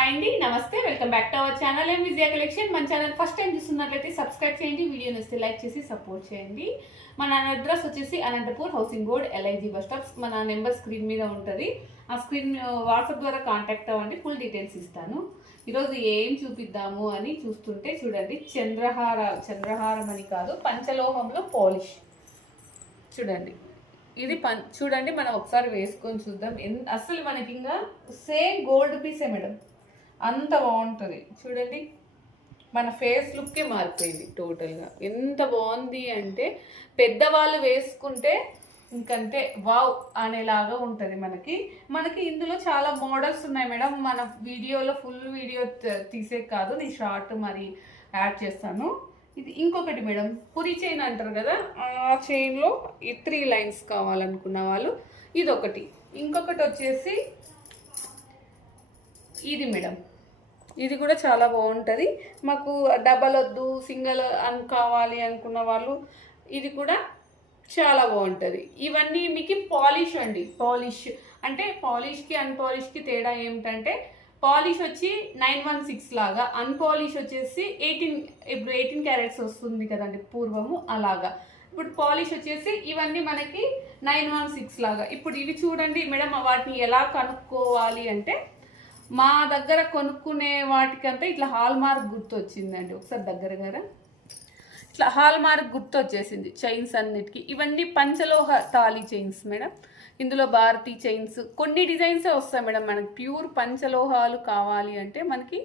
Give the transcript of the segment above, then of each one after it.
Hi అండి, నమస్తే. Welcome back to our channel M Vijaya collection. మన ఛానల్ ఫస్ట్ టైం చూస్తున్నట్లయితే సబ్స్క్రైబ్ చేయండి, వీడియో నచ్చితే లైక్ చేసి సపోర్ట్ చేయండి. మన అడ్రస్ వచ్చేసి Anantapur housing board LIG bus stops. మన నెంబర్ స్క్రీన్ మీద ఉంటుంది. ఆ స్క్రీన్ వాట్సాప్ ద్వారా కాంటాక్ట్ అవ్వండి, ఫుల్ డీటెయిల్స్ ఇస్తాను. ఈరోజు ఏం చూపిద్దాము అని చూస్తుంటే చూడండి, చంద్రహారం అని కాదు, పంచలోహంలో పాలిష్ చూడండి. ఇది చూడండి, మనం ఒకసారి వేసుకొని చూద్దాం. అసలు మనకి ఇంకా సేమ్ గోల్డ్ పీసే మేడం, అంత బాగుంటుంది. చూడండి, మన ఫేస్ లుక్కే మారిపోయింది టోటల్గా. ఎంత బాగుంది అంటే పెద్దవాళ్ళు వేసుకుంటే ఇంకంతే వావ్ అనేలాగా ఉంటుంది. మనకి ఇందులో చాలా మోడల్స్ ఉన్నాయి మేడం. మన వీడియోలో ఫుల్ వీడియో తీసే కాదు, నేను షార్ట్ మరి యాడ్ చేస్తాను. ఇది ఇంకొకటి మేడం, పురి చైన్ అంటారు కదా, ఆ చైన్లో ఈ 3 లైన్స్ కావాలనుకున్న వాళ్ళు ఇదొకటి. ఇంకొకటి వచ్చేసి ఇది మేడం, ఇది కూడా చాలా బాగుంటుంది. మాకు డబల్ వద్దు, సింగిల్ కావాలి అనుకున్న వాళ్ళు ఇది కూడా చాలా బాగుంటుంది. ఇవన్నీ మీకు పాలిష్ అండి. పాలిష్ అంటే పాలిష్కి అన్పాలిష్కి తేడా ఏమిటంటే, పాలిష్ వచ్చి 916 లాగా, అన్పాలిష్ వచ్చేసి 18 క్యారెట్స్ వస్తుంది కదండి పూర్వము, అలాగా. ఇప్పుడు పాలిష్ వచ్చేసి ఇవన్నీ మనకి 916 లాగా. ఇప్పుడు ఇవి చూడండి మేడం, వాటిని ఎలా కనుక్కోవాలి అంటే, మా దగ్గర కొనుక్కునే వాటికంతా ఇట్లా హాల్ మార్క్ గుర్తు వచ్చిందండి. ఒకసారి దగ్గర ఇట్లా హాల్ మార్క్ గుర్తు వచ్చేసింది చైన్స్ అన్నిటికీ. ఇవన్నీ పంచలోహ తాళి చైన్స్ మేడం. ఇందులో భారతీ చైన్స్ కొన్ని డిజైన్సే వస్తాయి మేడం. మనకి ప్యూర్ పంచలోహాలు కావాలి అంటే మనకి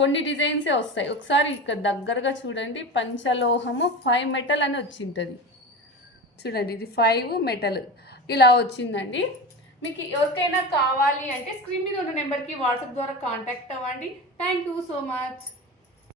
కొన్ని డిజైన్సే వస్తాయి. ఒకసారి ఇక్కడ దగ్గరగా చూడండి, పంచలోహము 5 మెటల్ అని వచ్చింటుంది చూడండి. ఇది 5 మెటల్ ఇలా వచ్చిందండి. మీకు ఎవరికైనా కావాలి అంటే స్క్రీన్ మీద ఉన్న నెంబర్కి వాట్సాప్ ద్వారా కాంటాక్ట్ అవ్వండి. Thank you so much.